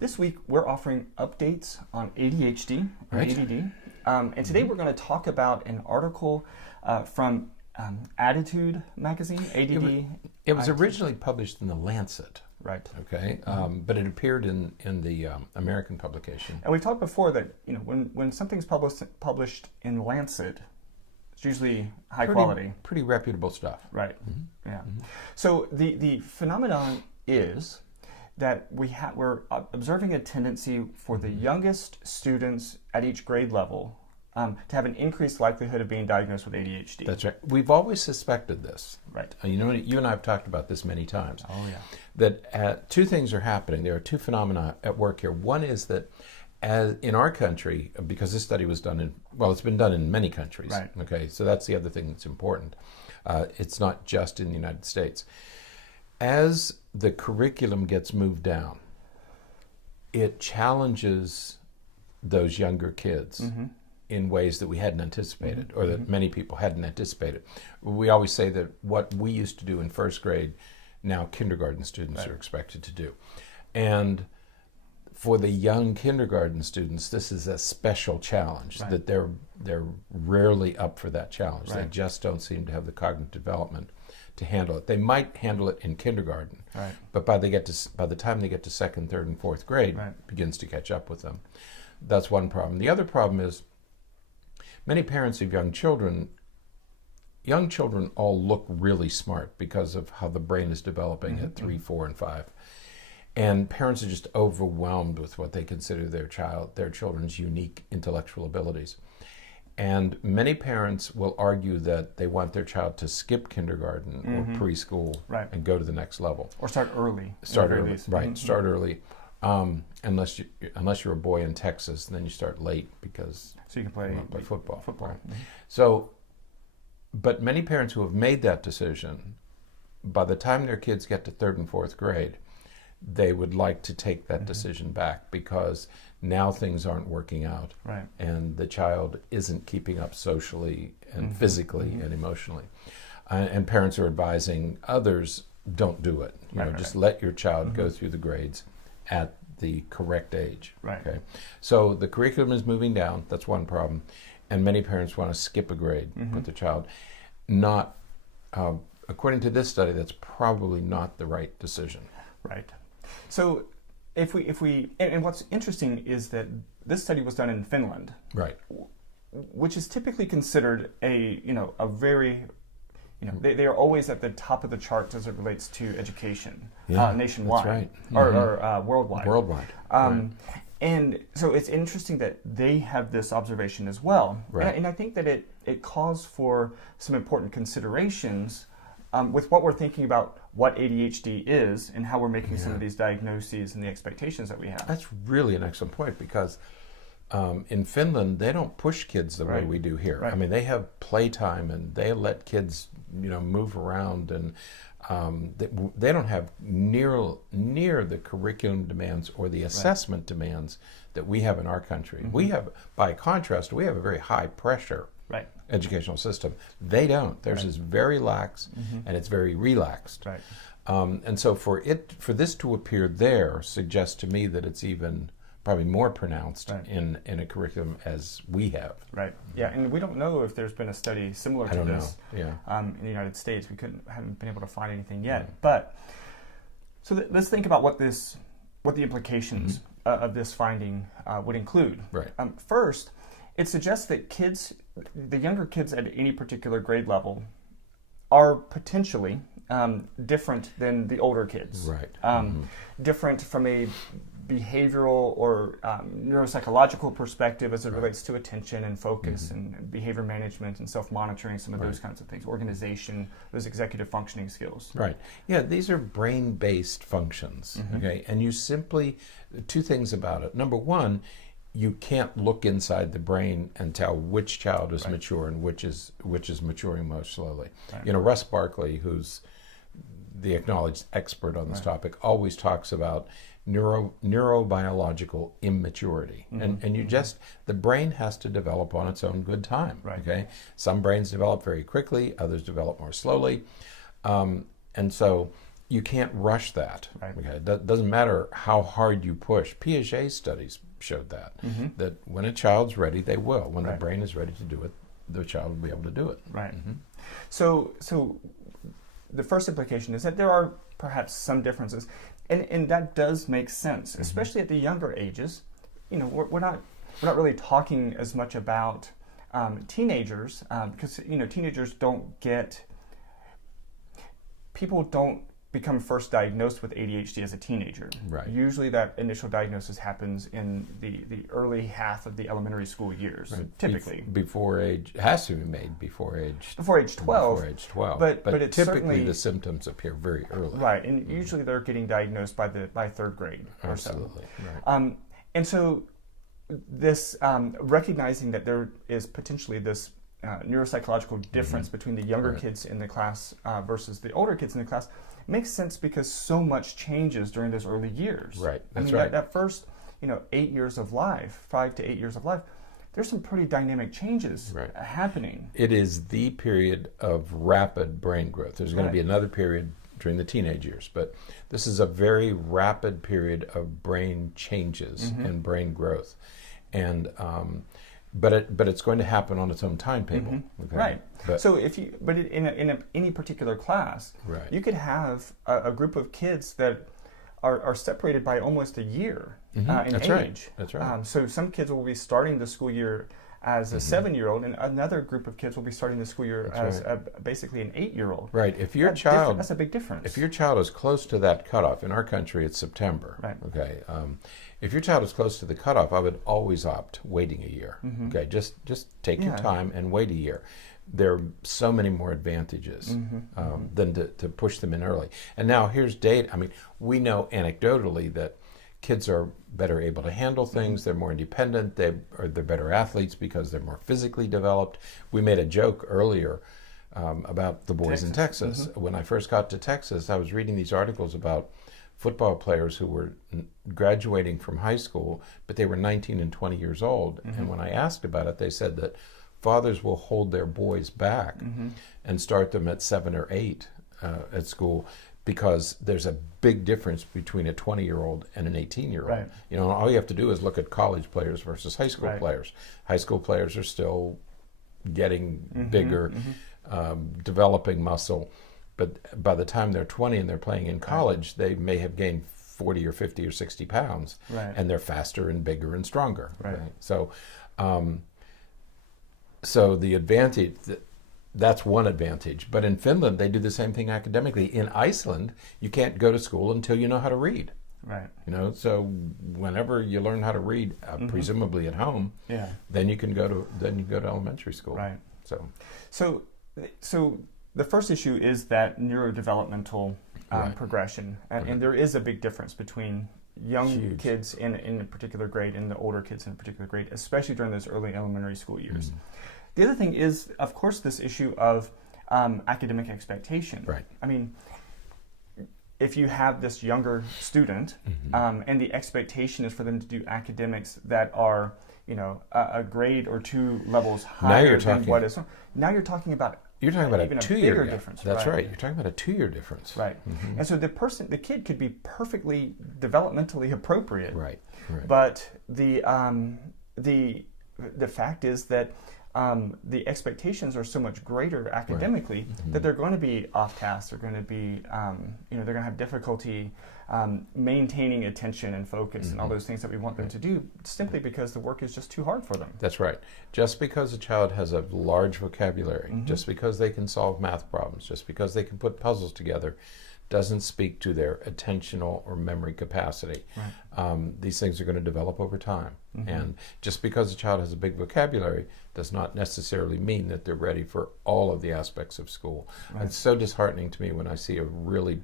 This week we're offering updates on ADHD and ADD. And today we're going to talk about an article from Attitude magazine, ADD. It was originally published in The Lancet. Right. Okay, but it appeared in the American publication. And we've talked before that when something's published in Lancet, it's usually high quality. Pretty reputable stuff. Right. Yeah. So the phenomenon is that we're observing a tendency for the youngest students at each grade level to have an increased likelihood of being diagnosed with ADHD. That's right. We've always suspected this. Right. You and I have talked about this many times. Oh, yeah. That two things are happening. There are two phenomena at work here. One is that in our country, because this study was done it's been done in many countries. Right. Okay, so that's the other thing that's important. It's not just in the United States. As the curriculum gets moved down, it challenges those younger kids in ways that we hadn't anticipated, or that many people hadn't anticipated. We always say that what we used to do in first grade, now kindergarten students are expected to do. And for the young kindergarten students, this is a special challenge, that they're rarely up for that challenge. They just don't seem to have the cognitive development to handle it. They might handle it in kindergarten, but by the time they get to second, third, and fourth grade, it begins to catch up with them. That's one problem. The other problem is many parents of young children all look really smart because of how the brain is developing at 3, 4, and 5. And parents are just overwhelmed with what they consider their children's unique intellectual abilities. And many parents will argue that they want their child to skip kindergarten or preschool and go to the next level. Or start early. Start early, start early. Unless you're a boy in Texas, then you start late because so you can play football. Right. So, but many parents who have made that decision, by the time their kids get to third and fourth grade, they would like to take that decision back because now things aren't working out, and the child isn't keeping up socially and physically and emotionally. And parents are advising others, don't do it. Just let your child go through the grades at the correct age. Okay. So the curriculum is moving down. That's one problem. And many parents want to skip a grade with their child. Not, according to this study, that's probably not the right decision. Right. So if we and what's interesting is that this study was done in Finland. Right. Which is typically considered a very they are always at the top of the charts as it relates to education nationwide. That's right. Or worldwide. Worldwide. And so it's interesting that they have this observation as well. Right. And I think that it calls for some important considerations with what we're thinking about what ADHD is and how we're making some of these diagnoses and the expectations that we have. That's really an excellent point because in Finland, they don't push kids the way we do here. I mean, they have playtime and they let kids, move around, and they don't have near the curriculum demands or the assessment demands that we have in our country. We have, by contrast, we have a very high pressure educational system. They don't. Theirs is very lax and it's very relaxed. Right. And so for this to appear there suggests to me that it's even probably more pronounced in a curriculum as we have. Right. Yeah, and we don't know if there's been a study similar to this in the United States. We haven't been able to find anything yet. But so let's think about what the implications of this finding would include. Right. First, it suggests that the younger kids at any particular grade level are potentially different than the older kids. Right. Different from a behavioral or neuropsychological perspective as it relates to attention and focus and behavior management and self-monitoring, some of those kinds of things, organization, those executive functioning skills. Right. Yeah, these are brain-based functions, okay? And two things about it. Number one, you can't look inside the brain and tell which child is mature and which is maturing most slowly. Right. Russ Barkley, who's the acknowledged expert on this topic, always talks about neurobiological immaturity. And the brain has to develop on its own good time. Okay? Some brains develop very quickly, others develop more slowly. And so you can't rush that. Right. Okay? It doesn't matter how hard you push. Piaget studies showed that, that when a child's ready, they will. When the brain is ready to do it, the child will be able to do it. Right. So the first implication is that there are perhaps some differences, and that does make sense, especially at the younger ages. You know, we're not really talking as much about teenagers, because teenagers people don't become first diagnosed with ADHD as a teenager. Right. Usually that initial diagnosis happens in the early half of the elementary school years, typically. Before age, it has to be made before age 12. Before age 12. But it's typically the symptoms appear very early. Right, and usually they're getting diagnosed by third grade or so. Absolutely. Right. And so this recognizing that there is potentially this neuropsychological difference between the younger kids in the class versus the older kids in the class makes sense, because so much changes during those early years. Right. That's that first 8 years of life, 5 to 8 years of life, there's some pretty dynamic changes happening. It is the period of rapid brain growth. There's going to be another period during the teenage years, but this is a very rapid period of brain changes and brain growth, and but it's going to happen on its own timetable. Okay? Right. So in any particular class, you could have a group of kids that are separated by almost a year in That's age. Right. That's right. So some kids will be starting the school year as a 7-year-old, and another group of kids will be starting the school year as basically an 8-year-old. Right. If your that's a big difference. If your child is close to that cutoff, in our country it's September. Right. Okay. If your child is close to the cutoff, I would always opt waiting a year. Okay. Just take your time and wait a year. There are so many more advantages than to push them in early. And now here's data. I mean, we know anecdotally that kids are better able to handle things. They're more independent. They're better athletes because they're more physically developed. We made a joke earlier about the boys in Texas. When I first got to Texas, I was reading these articles about football players who were graduating from high school, but they were 19 and 20 years old. And when I asked about it, they said that fathers will hold their boys back and start them at 7 or 8 at school, because there's a big difference between a 20-year-old and an 18-year-old. Right. All you have to do is look at college players versus high school players. High school players are still getting bigger, developing muscle, but by the time they're 20 and they're playing in college, they may have gained 40 or 50 or 60 pounds, and they're faster and bigger and stronger. Right. So, so the advantage, that's one advantage. But in Finland, they do the same thing academically. In Iceland, you can't go to school until you know how to read. Right. So whenever you learn how to read, presumably at home, then you can go to elementary school. Right. So the first issue is that neurodevelopmental progression, and there is a big difference between young kids in a particular grade and the older kids in a particular grade, especially during those early elementary school years. The other thing is, of course, this issue of academic expectation. Right. I mean, if you have this younger student and the expectation is for them to do academics that are, a grade or 2 levels higher than what is, now you're talking about a 2-year difference. That's right. You're talking about a 2-year difference. Right. And so the kid could be perfectly developmentally appropriate. Right. But the fact is that the expectations are so much greater academically that they're going to be off task. They're going to be, they're going to have difficulty maintaining attention and focus and all those things that we want them to do, simply because the work is just too hard for them. That's right. Just because a child has a large vocabulary, just because they can solve math problems, just because they can put puzzles together, doesn't speak to their attentional or memory capacity. Right. These things are going to develop over time. And just because a child has a big vocabulary does not necessarily mean that they're ready for all of the aspects of school. Right. It's so disheartening to me when I see a really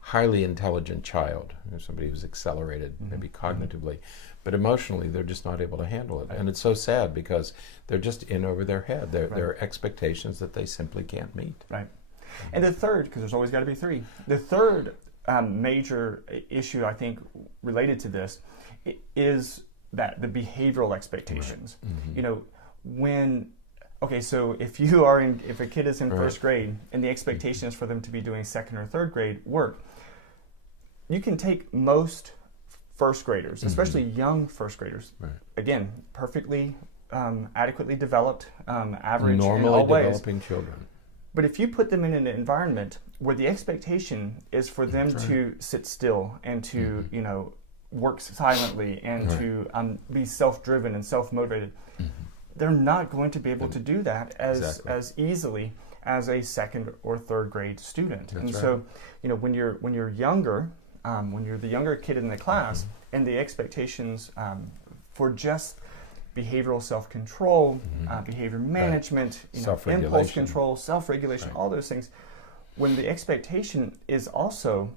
highly intelligent child, somebody who's accelerated, maybe cognitively, but emotionally they're just not able to handle it. Right. And it's so sad because they're just in over their head. There are expectations that they simply can't meet. Right. And the third, because there's always got to be 3, the third major issue, I think, related to this is that the behavioral expectations. Right. okay, so if a kid is in first grade and the expectation is for them to be doing second or third grade work, you can take most first graders, especially young first graders, again, perfectly adequately developed, average normally in all ways. Developing children. But if you put them in an environment where the expectation is for them to sit still and to, work silently and to be self-driven and self-motivated, they're not going to be able to do that as easily as a second or third grade student. So, when you're younger, when you're the younger kid in the class, and the expectations for just behavioral self-control, behavior management, impulse control, self-regulation, all those things, when the expectation is also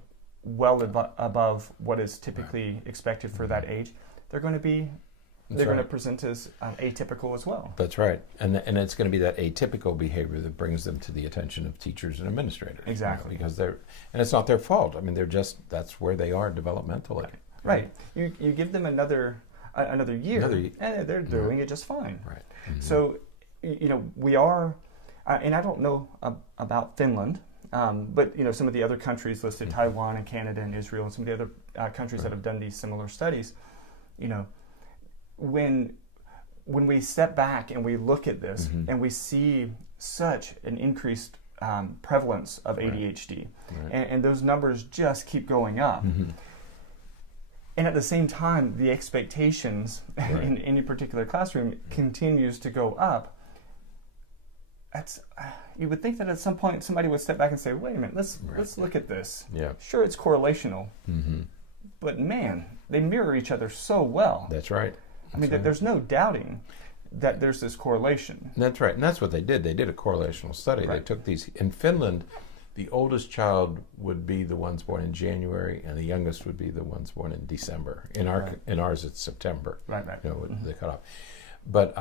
well above what is typically expected for that age, they're going to present as atypical as well. That's right. And it's going to be that atypical behavior that brings them to the attention of teachers and administrators. Exactly. Because and it's not their fault. I mean, that's where they are developmentally. Right. You give them another year, and they're doing it just fine. Right. So, we are, and I don't know about Finland, but some of the other countries listed, Taiwan and Canada and Israel, and some of the other countries that have done these similar studies, when we step back and we look at this and we see such an increased prevalence of ADHD, and those numbers just keep going up. And at the same time, the expectations in any particular classroom continues to go up. You would think that at some point somebody would step back and say, wait a minute, let's look at this. Yeah. Sure, it's correlational, but man, they mirror each other so well. That's right. There's no doubting that there's this correlation. That's right, and that's what they did. They did a correlational study. They took these, in Finland, the oldest child would be the ones born in January, and the youngest would be the ones born in December. In ours, it's September. The cutoff. But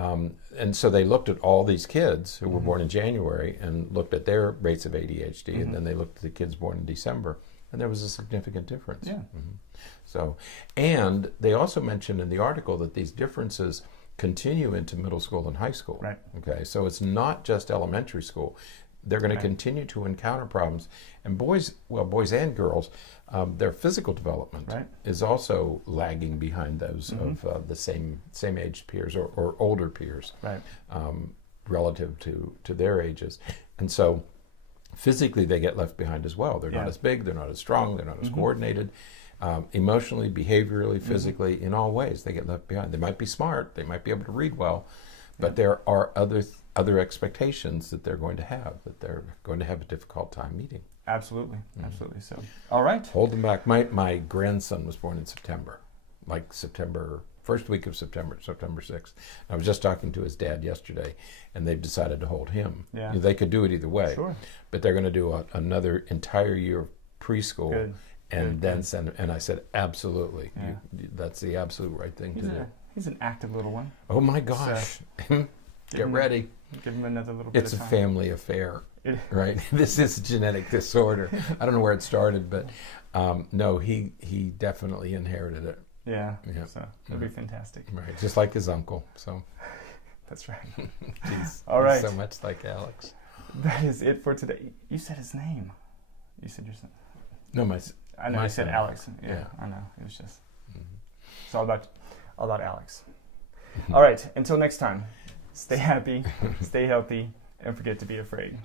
and so they looked at all these kids who were born in January and looked at their rates of ADHD, and then they looked at the kids born in December, and there was a significant difference. Yeah. So, and they also mentioned in the article that these differences continue into middle school and high school. Right. Okay, so it's not just elementary school. They're going to continue to encounter problems, and boys and girls, their physical development is also lagging behind those of the same age peers or older peers, relative to their ages, and so physically they get left behind as well. They're not as big, they're not as strong, they're not as coordinated, emotionally, behaviorally, physically, in all ways they get left behind. They might be smart, they might be able to read well, but there are other expectations that they're going to have a difficult time meeting. Absolutely. So, all right. Hold them back. My grandson was born in September, first week of September 6th. I was just talking to his dad yesterday, and they've decided to hold him. Yeah. They could do it either way, but they're going to do another entire year of preschool, then send him. And I said, absolutely, that's the absolute right thing to do. He's an active little one. Oh my gosh. Get ready. Give him another little bit of time. It's a family affair, right? This is a genetic disorder. I don't know where it started, but no, he definitely inherited it. Yeah. So it'll be fantastic. Right, just like his uncle. So that's right. All right. So much like Alex. That is it for today. You said his name. You said your son. No, I know you said Alex. Yeah, I know. It was just. It's all about Alex. All right. Until next time. Stay happy, stay healthy, and forget to be afraid.